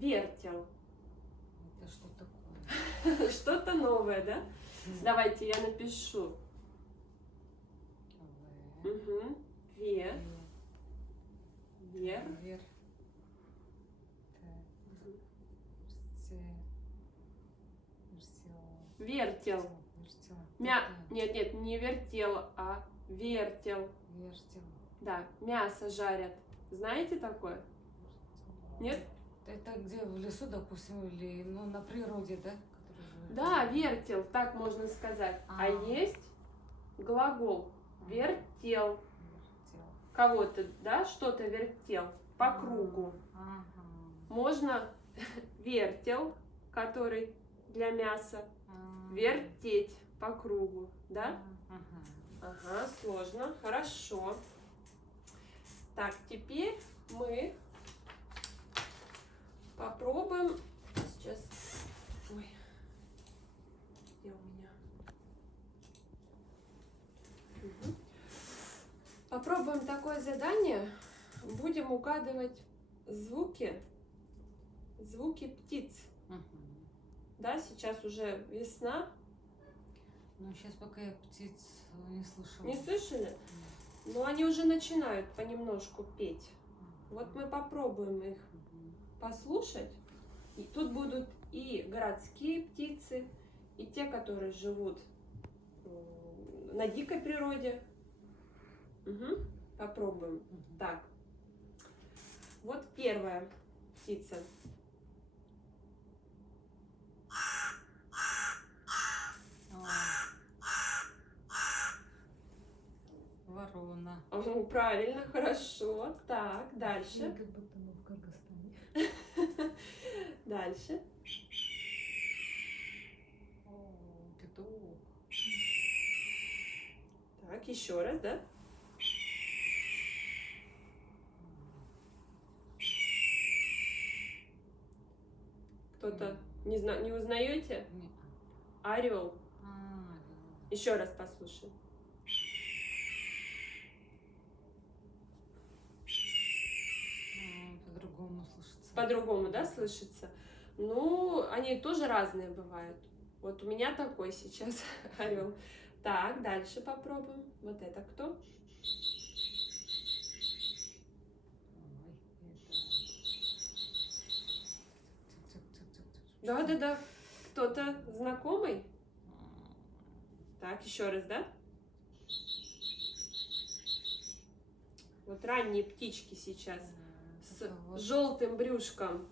Вертел. Это что такое? Что-то новое, да? Давайте я напишу. Угу. Вер. Вер. Вертел. Нет, не вертел, а вертел. Вертел. Да, мясо жарят. Знаете такое? Нет? Это где в лесу, допустим, или на природе, да? Да, вертел, так можно сказать. А есть глагол вертел. Кого-то, да, что-то вертел по кругу. Можно вертел, который для мяса, вертеть по кругу, да? Ага, сложно, хорошо. Так, теперь мы попробуем сейчас. Ой, где у меня? Угу. Попробуем такое задание. Будем угадывать звуки птиц. Да, сейчас уже весна. Ну, сейчас пока я птиц не слышала. Не слышали? Но они уже начинают понемножку петь. Вот мы попробуем их послушать. И тут будут и городские птицы, и те, которые живут на дикой природе. Угу. Попробуем. Так. Вот первая птица. Ворона. Правильно, хорошо. Так, дальше. Как будто мы в Кыргызстане. Дальше. Петух. Так, еще раз, да? Кто-то не узнаете? Нет. Орел. Еще раз послушай. По-другому слышится. По-другому, да, слышится? Ну, они тоже разные бывают. Вот у меня такой сейчас орел. Так, дальше попробуем. Вот это кто? Да. Кто-то знакомый? Так, еще раз, да? Вот ранние птички сейчас с желтым брюшком.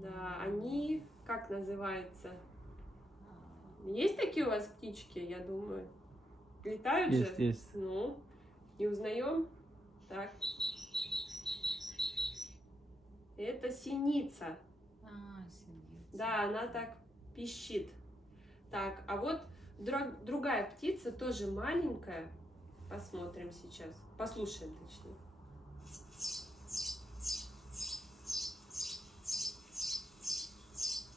Да, они, как называется? Есть такие у вас птички, я думаю? Летают же? Есть. Ну, не узнаем? Так. Это синица. Синица. Да, она так пищит. Так, а вот другая птица, тоже маленькая. Посмотрим сейчас. Послушаем, точнее.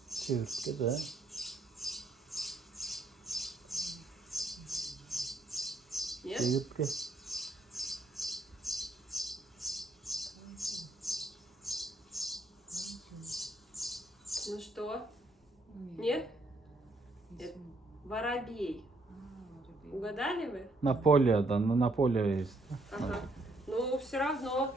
Чирка, да? Нет? Чирка. Ну что? Нет? Это воробей. Угадали вы? На поле, да, на поле есть. Ага. Ну, все равно.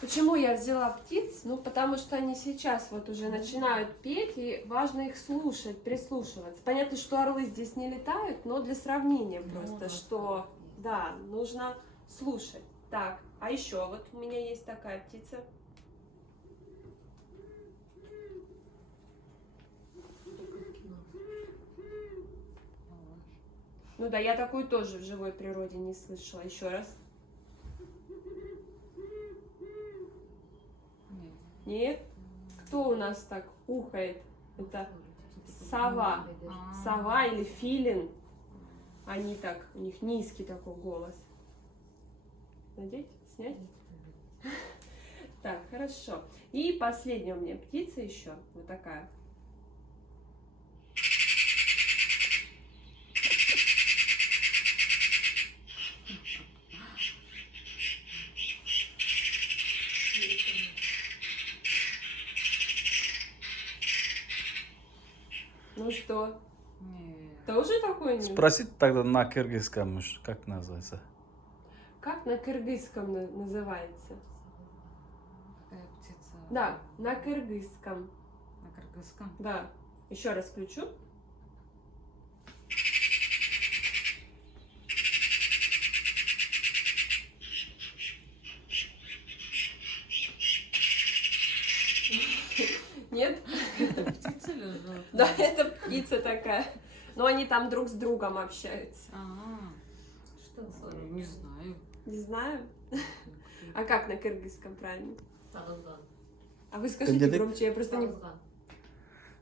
Почему я взяла птиц? Ну, потому что они сейчас вот уже начинают петь, и важно их слушать, прислушиваться. Понятно, что орлы здесь не летают, но для сравнения просто, что, да, нужно слушать. Так, а еще вот у меня есть такая птица. Ну да, я такую тоже в живой природе не слышала. Еще раз. Нет? Кто у нас так ухает? Это сова. Сова или филин. Они так, у них низкий такой голос. Надеть? Снять? Так, хорошо. И последняя у меня птица еще. Вот такая. Ну что, Нет. тоже такой не? Спросить тогда на киргизском, как называется? Как на кыргызском называется? Какая птица? Да, на кыргызском. На кыргызском. Да. Еще раз включу. Нет? Это птица или животное? Да, это птица такая. Но они там друг с другом общаются. Что? Не знаю. Не знаю. А как на кыргызском правильно? Сағызған. А вы скажите Где-то- громче, я просто не... Сағызған.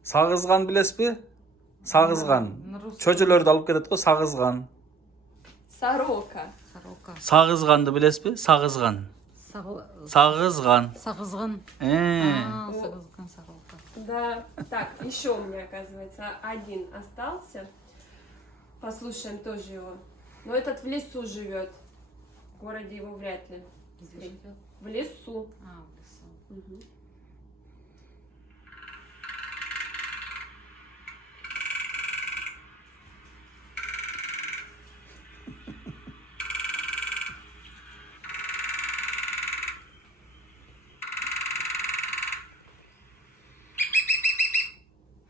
Сағызған білесіз бе? Сағызған. На русском. Чөжелерді алып кетеді ғой, сағызған. Сорока. Сорока. Сағызғанды білесіз бе? Сағызған. Сағызған. Сағызған. Сағызған, сорока. Да. Так, еще у меня, оказывается, один остался. Послушаем тоже его. Но этот в лесу живет. В городе его вряд ли. Где живет? В лесу. В лесу. Мгм.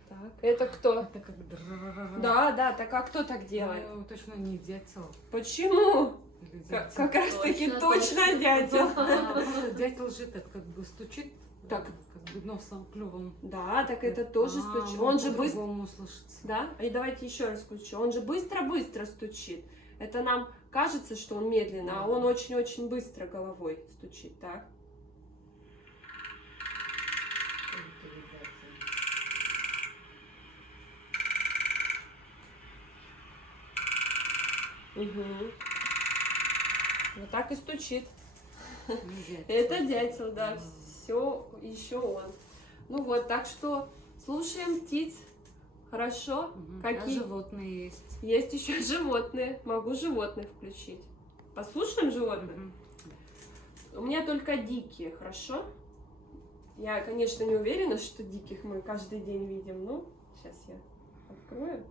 Так, это кто? Это как Да, да, так а кто так делает? Ну, точно не дятел. Почему? Или Как, дятел. как раз таки Точно, точно точно. дятел. Просто дятел лежит, это как бы стучит. Так. Как бы носом, клювом. Да, так это тоже стучит. ну, Он же быстро... по-другому слышится. Да? И давайте еще раз включу. Он же быстро-быстро стучит. Это нам кажется, что он медленно, а он очень-очень быстро головой стучит, так? Угу. Вот так и стучит. Не дятел. Это дятел, да. Все, еще он. Ну вот, так что слушаем птиц. Хорошо? Мгм. Какие? А животные есть. Есть еще животные. Могу животных включить. Послушаем животных? Мгм. У меня только дикие, хорошо? Я, конечно, не уверена, что диких мы каждый день видим. Ну, сейчас я открою.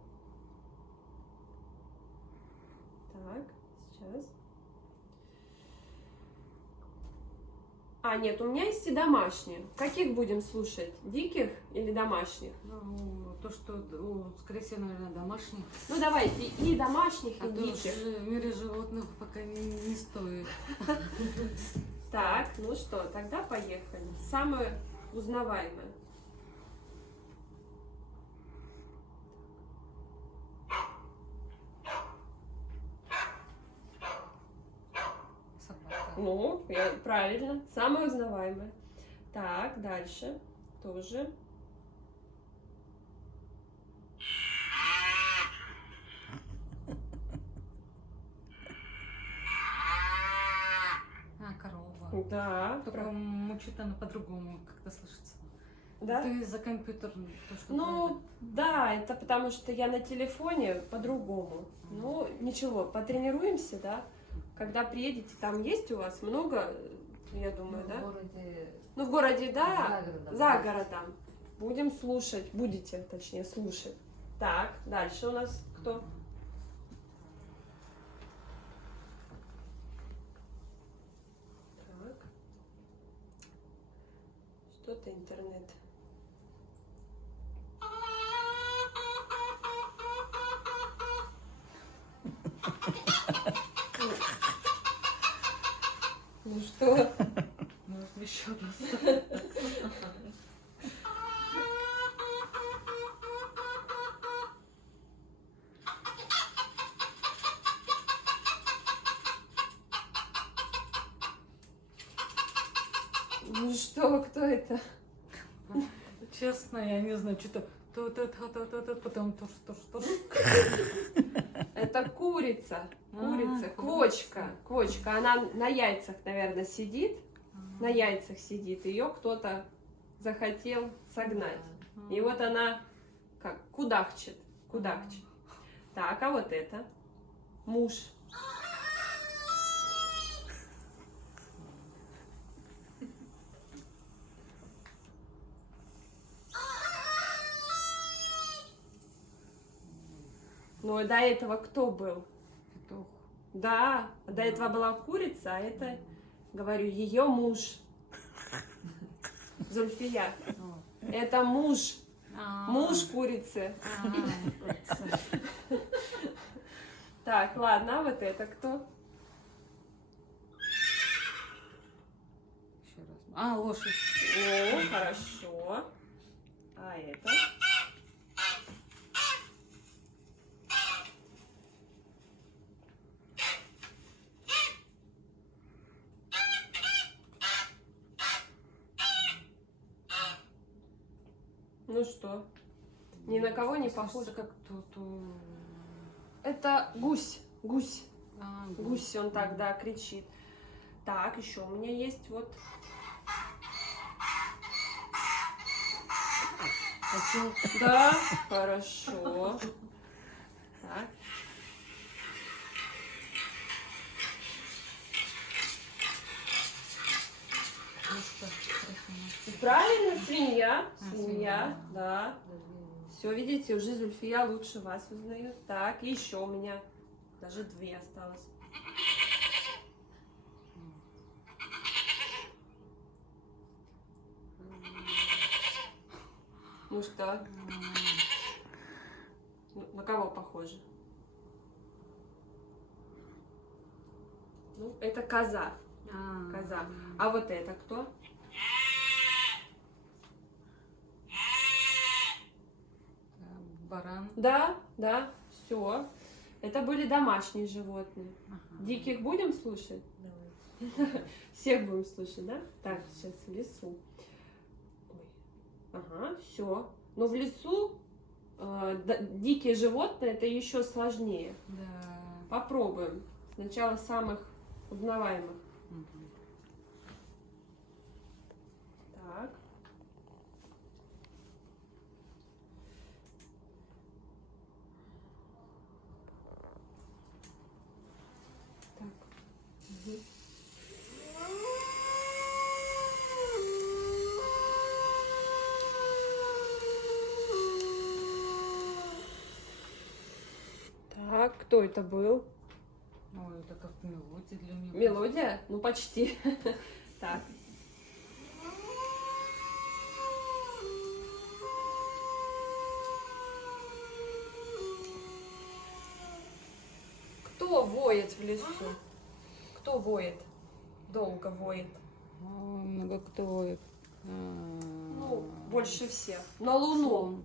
Так, сейчас. А, нет, у меня есть и домашние. Каких будем слушать? Диких или домашних? Ну, то, что, скорее всего, наверное, домашних. Ну, давайте и домашних, А и то диких. в мире животных пока не стоит. Так, ну что, тогда поехали. Самое узнаваемое. Собака. Ну, правильно, самое узнаваемое. Так, дальше тоже. Корова. Да, Только мучит она по-другому, как-то слышится. да? Ты за компьютер то, что Ну, да, это потому что я на телефоне по-другому. Ну, ничего, потренируемся, да? Когда приедете, там есть у вас много, я думаю, да? В городе Ну, в городе, да, за городом. за городом. Будем слушать, будете, точнее, слушать. Так, дальше у нас кто? Так. Что-то интернет. Ну что? Может, еще раз. Ну что, кто это? Честно, я не знаю, что-то потом то. Это курица. Курица, А, квочка. Квочка. Она на яйцах, наверное, сидит. На яйцах сидит. Ее кто-то захотел согнать. И вот она как кудахчет. Кудахчет. Так, а вот это? Муж. Но до этого кто был? Петух. Да, до этого была курица, а это, говорю, ее муж. Зульфия. О. Это муж. А. Муж курицы. Курица. Так, ладно, а вот это кто? Еще раз. А, лошадь. О, хорошо. А это? Ну что? Ни на кого не похоже. Как тут. Это гусь. Гусь. А, Гусь, он так, да, кричит. Так, еще у меня есть вот... Осел. Да, хорошо. Так. Кошка. Правильно, свинья. А, Свинья, да. Все, видите, уже Зульфия лучше вас узнает. Так, и еще у меня даже 2 осталось. Ну что, на кого похоже? Ну, это коза. Коза. А вот это кто? Баран. Да, да, все. Это были домашние животные. Ага. Диких будем слушать? Всех будем слушать, да? Так, сейчас в лесу. Ой. Ага, все. Но в лесу дикие животные это еще сложнее. Да. Попробуем. Сначала самых узнаваемых. Мгм. Так. Так. Мгм. Так, кто это был? Ой, это как мелодия для меня. Мелодия? Ну, почти. Так. Кто воет в лесу? Кто воет? Долго воет. Ой, много кто это. Ну, больше всех. На Луну.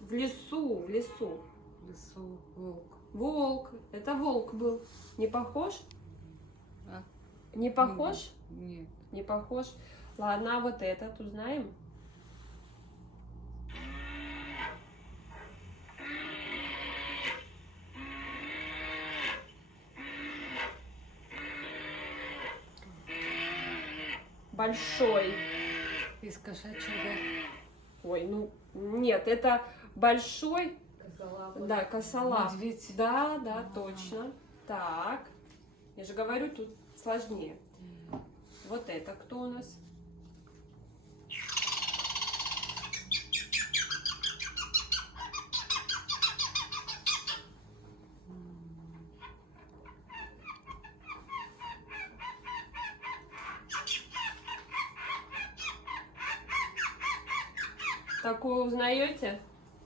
В лесу, в лесу. В лесу волк. Волк. Это волк был. Не похож? А? Не похож? Нет. Не похож. Ладно, а вот этот узнаем. Большой. Из кошачьего. Ой, ну нет, это большой. Да, косолап. Медведь. Да, да, Ага. точно. Так. Я же говорю, тут сложнее. Вот это кто у нас? Такую узнаете?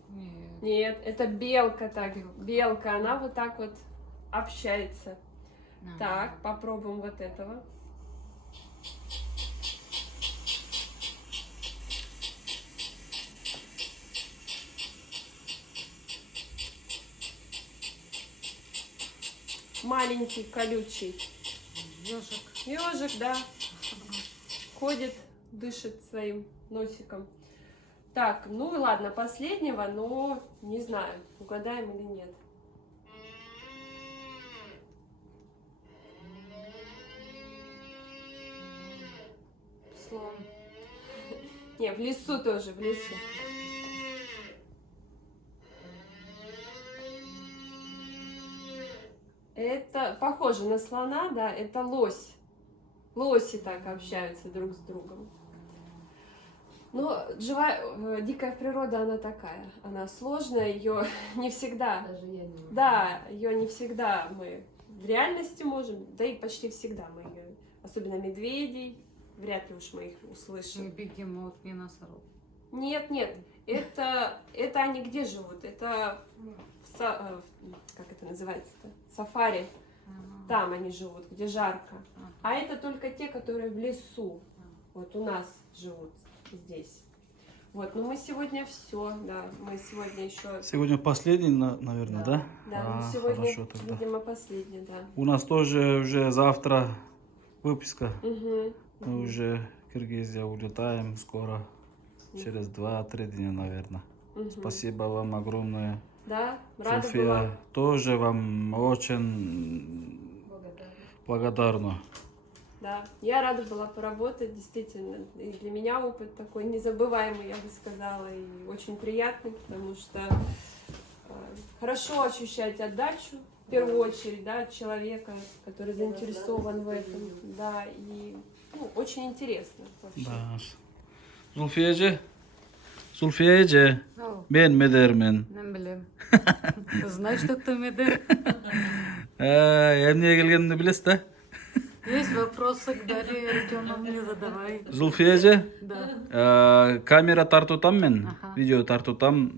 Нет. Нет, это белка так. Белка, она вот так вот общается. Ага. Так, попробуем вот этого. Маленький, колючий. Ежик. Ежик, да. Ходит, дышит своим носиком. Так, ну и ладно, последнего, но не знаю, угадаем или нет. Слон. Не, в лесу тоже, в лесу. Это похоже на слона, да, это лось. Лоси так общаются друг с другом. Ну, живая, дикая природа, она такая. Она сложная, ее не всегда. Даже я не могу. Да, ее не всегда мы в реальности можем, да и почти всегда мы ее, особенно медведей, вряд ли уж мы их Ни услышим. бегемот, ни носорог. Нет, нет, это они где живут? Это как это называется-то? Сафари. Ага. Там они живут, где жарко. Ага. А это только те, которые в лесу. Вот у нас живут здесь. Вот, ну мы сегодня все, да, мы сегодня еще, Сегодня последний, наверное, да? да, мы сегодня, Хорошо тогда. видимо, последний, да. У нас тоже уже завтра выписка. Угу. Мы уже в Киргизию улетаем скоро. Через 2-3 дня, наверное. Спасибо вам огромное. Да, рада Зульфия, была. тоже вам очень благодарна. Да, я рада была поработать, действительно. И для меня опыт такой незабываемый, я бы сказала, и очень приятный, потому что хорошо ощущать отдачу, в первую очередь, да, от человека, который заинтересован в этом, да, и ну, очень интересно вообще. Да. Зульфияже, Ау, мен медермен. не bileyim. Знай, что ты медер. Эмне келгенimди билесиз да? Есть вопросы к Дарье Артемовне, задавай. Зульфияже, Да. камера тартутам мен, Аха. видео тартутам.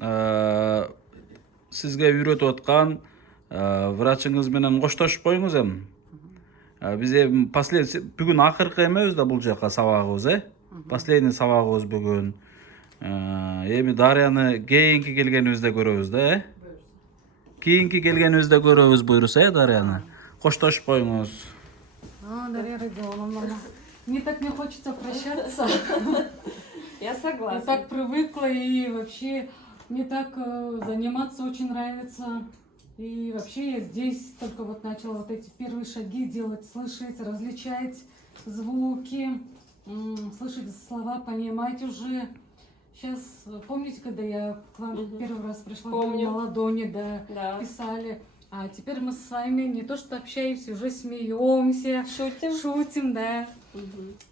Сизге үйрөтүп аткан врачыңыз менен коштошуп коюңуз эми. Биз бүгүн акыркы эмебиз да бул жака сабагыбыз, Последний сабагыбыз бүгүн. Эми Дарьяны кийинки келгенибизде көрөбүз да, Кийинки келгенибизде көрөбүз буйруса, Дарьяны. Коштошуп коюңуз. Дарья Родионовна, мне так не хочется прощаться. Я Я согласна. так привыкла, и вообще мне так заниматься очень нравится. И вообще я здесь только вот начала вот эти первые шаги делать, слышать, различать звуки, слышать слова, понимать уже. Сейчас, помните, когда я к вам первый раз пришла, Помню. на ладони, да, Да. писали. А теперь мы с вами не то что общаемся, уже смеемся, шутим, да.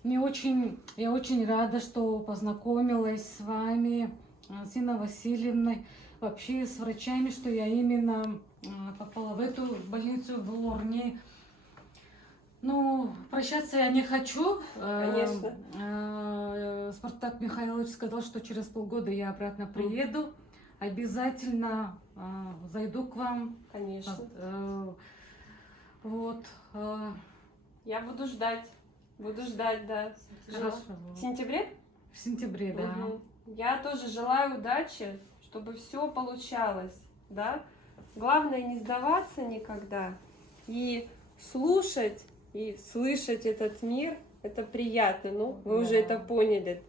Я очень рада, что познакомилась с вами, с Инной Васильевной, вообще с врачами, что я именно попала в эту больницу в Орне. Ну, прощаться я не хочу. Конечно. Спартак Михайлович сказал, что через полгода я обратно приеду. Обязательно зайду к вам. Конечно. Вот. Я буду ждать, да. Хорошо. В сентябре? В сентябре, да. Мгм. Я тоже желаю удачи, чтобы все получалось, да. Главное не сдаваться никогда и слушать и слышать этот мир. Это приятно, ну, вы уже это поняли.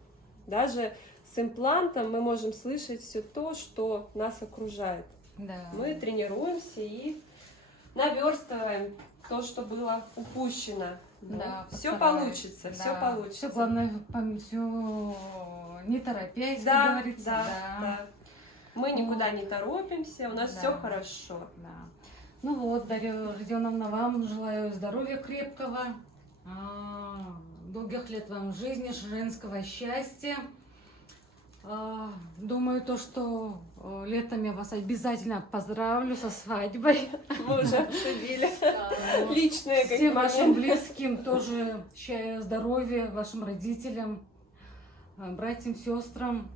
Даже с имплантом мы можем слышать все то, что нас окружает. Да. Мы тренируемся и наверстываем то, что было упущено. Да, Все постараюсь. получится, Да. все получится. Все главное, все не торопясь, Да, как говорится. да. Мы никуда не торопимся, у нас Да. все хорошо. Да. Ну вот, Дарья Родионовна, вам желаю здоровья крепкого, долгих лет вам жизни, женского счастья. Думаю, то, что летом я вас обязательно поздравлю со свадьбой. Мы уже обсудили личные какие Всем вашим близким тоже здоровья, вашим родителям, братьям, сестрам.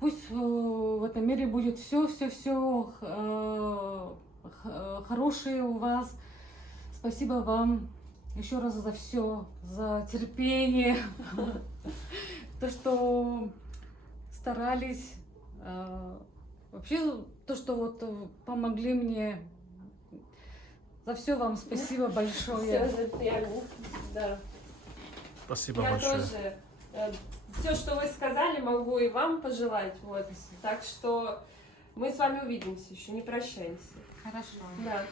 Пусть в этом мире будет все хорошее у вас. Спасибо вам еще раз за все, за терпение, то, что старались, вообще то, что вот помогли мне. За все вам спасибо большое. Да. Спасибо Я большое. тоже все, что вы сказали, могу и вам пожелать. Вот. Так что мы с вами увидимся еще, не прощаемся. Хорошо. Да.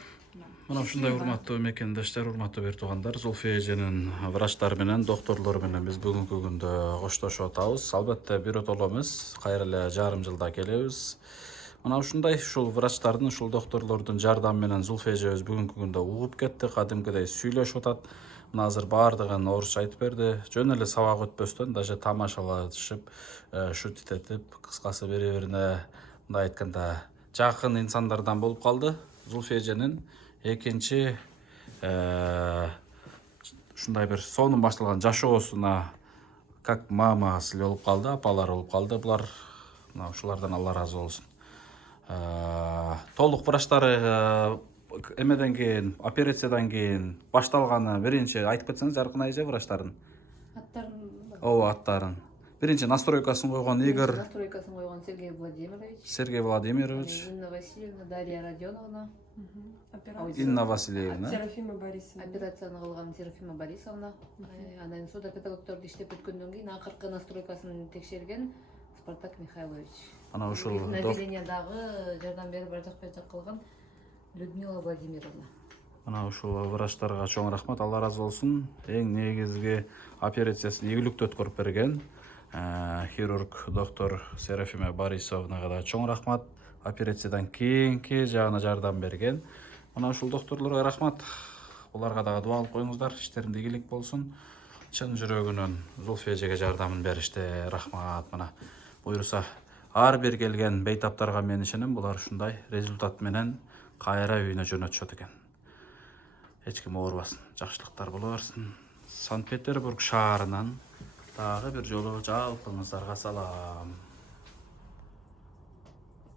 Мына ушундай урматтуу мекендештер, урматтуу бир туугандар, Зульфия эженин врачтар менен, докторлор менен биз бүгүнкү күндө коштошуп атабыз. Албетте биротоло эмес, кайра эле жарым жылда келебиз. Мына ушундай ушул врачтардын, ушул докторлордун жардамы менен Зульфия эжебиз бүгүнкү күндө угуп кетти, кадимкидей сүйлөшүп атат. мына азыр баардыгын орусча айтып берди. Жөн эле сабак өтпөстөн даже тамашалашып, шутить этип, кыскасы бири-бирине мындай айтканда жакын инсандардан болуп калды. Зульфия эженин экинчи ушундай бир сонун башталган жашоосуна как мамасы болуп калды, апалары болуп калды. Булар мына ушулардан Алла разы болсун. Толук врачтары эмеден кийин, операциядан кийин башталганы биринчи айтып кетсеңиз, Жаркын айже врачтардын. Аттарын Ооба, аттарын. Биринчи настройкасын койгон Игорь настройкасын койгон Сергей Владимирович, Сергей Владимирович, Инна Васильевна, Дарья Родионовна, Операция. Инна Васильевна. Серафима Борисовна. операцияны кылган Серафима Борисовна. Анан судопедагогдорду иштеп өткөндөн кийин акыркы настройкасын текшерген Спартак Михайлович. Ана ушул На отделениядагы жардам берип бажак кылган Людмила Владимировна. Ана ушул врачтарга чоң рахмат, Алла разы болсун. Эң негизги операциясын ийгиликтүү өткөрүп берген хирург доктор Серафима Борисовнага да чоң рахмат. Операциядан кийинки жагына жардам берген. Мына ушул докторлорго рахмат. Буларга дагы дуа кылып коюңуздар, иштеринде ийгилик болсун. Чын жүрөгүнөн Зульфия эжеге жардамын беришти. Рахмат. Мына буйруса ар бир келген бейтаптарга мен ишенем, булар ушундай результат менен кайра үйүнө жөнөтүшөт экен. Эч ким оорубасын, жакшылыктар боло берсин. Санкт-Петербург шаарынан дагы бир жолу жалпыңыздарга салам.